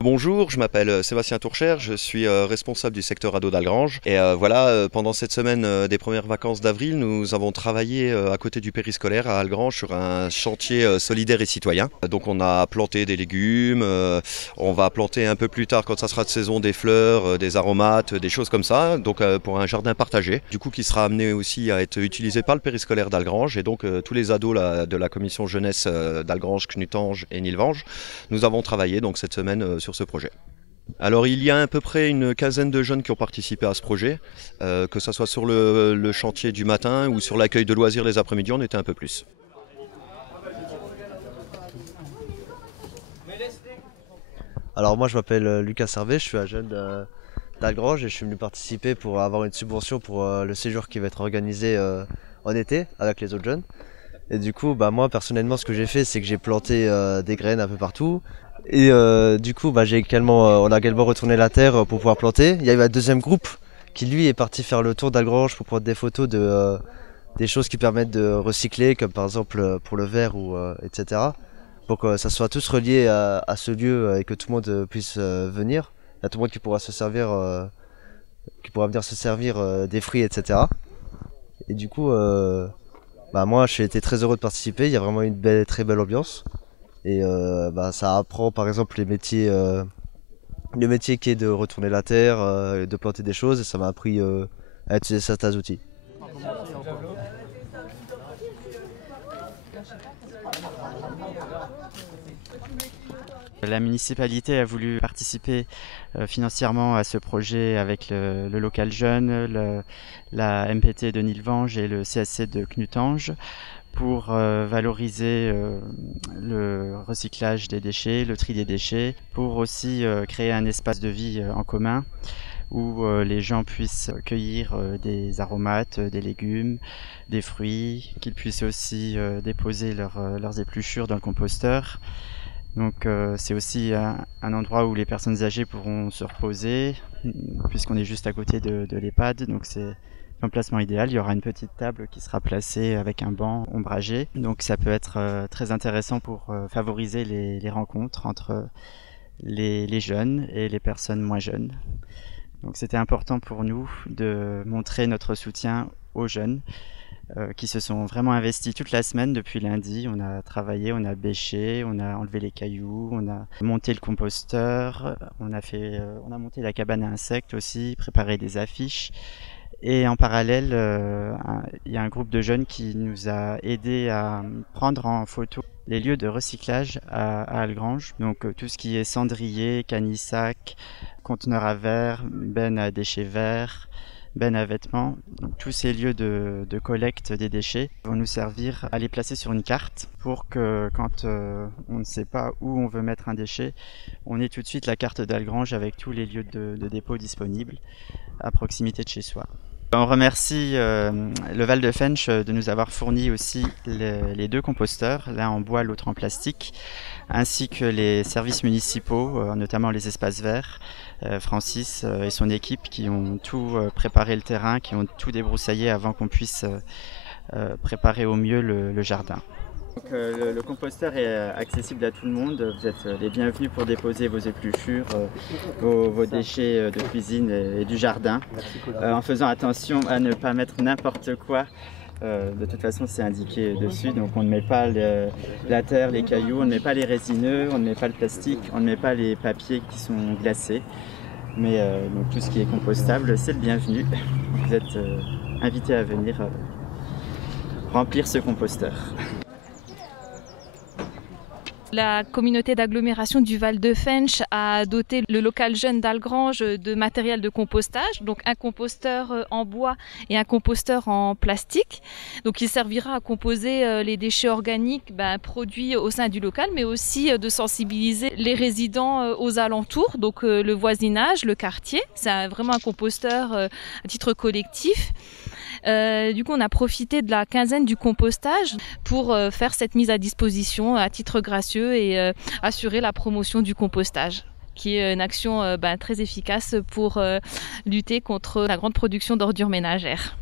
Bonjour, je m'appelle Sébastien Tourchère, je suis responsable du secteur ado d'Algrange. Et voilà, pendant cette semaine des premières vacances d'avril, nous avons travaillé à côté du périscolaire à Algrange sur un chantier solidaire et citoyen. Donc on a planté des légumes, on va planter un peu plus tard quand ça sera de saison des fleurs, des aromates, des choses comme ça, donc pour un jardin partagé. Du coup qui sera amené aussi à être utilisé par le périscolaire d'Algrange et donc tous les ados de la commission jeunesse d'Algrange, Knutange et Nilvange, nous avons travaillé donc cette semaine sur ce projet. Alors il y a à peu près une quinzaine de jeunes qui ont participé à ce projet, que ce soit sur le chantier du matin ou sur l'accueil de loisirs les après-midi, on était un peu plus. Alors moi je m'appelle Lucas Servet, je suis un jeune d'Algrange et je suis venu participer pour avoir une subvention pour le séjour qui va être organisé en été avec les autres jeunes. Et du coup moi personnellement ce que j'ai fait c'est que j'ai planté des graines un peu partout. Et du coup, on a également retourné la terre pour pouvoir planter. Il y a eu un deuxième groupe qui lui est parti faire le tour d'Algrange pour prendre des photos des choses qui permettent de recycler, comme par exemple pour le verre etc. Pour que ça soit tous relié à ce lieu et que tout le monde puisse venir. Il y a tout le monde qui pourra se servir, qui pourra venir se servir des fruits, etc. Et du coup, moi j'ai été très heureux de participer. Il y a vraiment une très belle ambiance. Et ça apprend par exemple le métier qui est de retourner la terre, de planter des choses, et ça m'a appris à utiliser certains outils. La municipalité a voulu participer financièrement à ce projet avec le local jeune, la MPT de Nilvange et le CSC de Knutange, pour valoriser le recyclage des déchets, le tri des déchets, pour aussi créer un espace de vie en commun où les gens puissent cueillir des aromates, des légumes, des fruits, qu'ils puissent aussi déposer leurs épluchures dans le composteur. Donc c'est aussi un endroit où les personnes âgées pourront se reposer, puisqu'on est juste à côté de l'EHPAD, donc c'est l'emplacement idéal. Il y aura une petite table qui sera placée avec un banc ombragé, donc ça peut être très intéressant pour favoriser les rencontres entre les jeunes et les personnes moins jeunes. Donc c'était important pour nous de montrer notre soutien aux jeunes qui se sont vraiment investis toute la semaine depuis lundi. On a travaillé, on a bêché, on a enlevé les cailloux, on a monté le composteur, on a monté la cabane à insectes aussi, préparé des affiches. Et en parallèle, il y a un groupe de jeunes qui nous a aidés à prendre en photo les lieux de recyclage à Algrange. Donc tout ce qui est cendrier, canissac, conteneur à verre, benne à déchets verts, benne à vêtements. Donc, tous ces lieux de collecte des déchets vont nous servir à les placer sur une carte pour que quand on ne sait pas où on veut mettre un déchet, on ait tout de suite la carte d'Algrange avec tous les lieux de dépôt disponibles à proximité de chez soi. On remercie le Val de Fensch de nous avoir fourni aussi les deux composteurs, l'un en bois, l'autre en plastique, ainsi que les services municipaux, notamment les espaces verts, Francis et son équipe qui ont tout préparé le terrain, qui ont tout débroussaillé avant qu'on puisse préparer au mieux le jardin. Donc, le composteur est accessible à tout le monde. Vous êtes les bienvenus pour déposer vos épluchures, vos déchets de cuisine et du jardin, en faisant attention à ne pas mettre n'importe quoi. De toute façon c'est indiqué dessus, donc on ne met pas la terre, les cailloux, on ne met pas les résineux, on ne met pas le plastique, on ne met pas les papiers qui sont glacés. Mais donc tout ce qui est compostable, c'est le bienvenu. Vous êtes invités à venir remplir ce composteur. La communauté d'agglomération du Val de Fensch a doté le local jeune d'Algrange de matériel de compostage, donc un composteur en bois et un composteur en plastique. Donc il servira à composer les déchets organiques produits au sein du local, mais aussi de sensibiliser les résidents aux alentours, donc le voisinage, le quartier. C'est vraiment un composteur à titre collectif. Du coup, on a profité de la quinzaine du compostage pour faire cette mise à disposition à titre gracieux et assurer la promotion du compostage, qui est une action très efficace pour lutter contre la grande production d'ordures ménagères.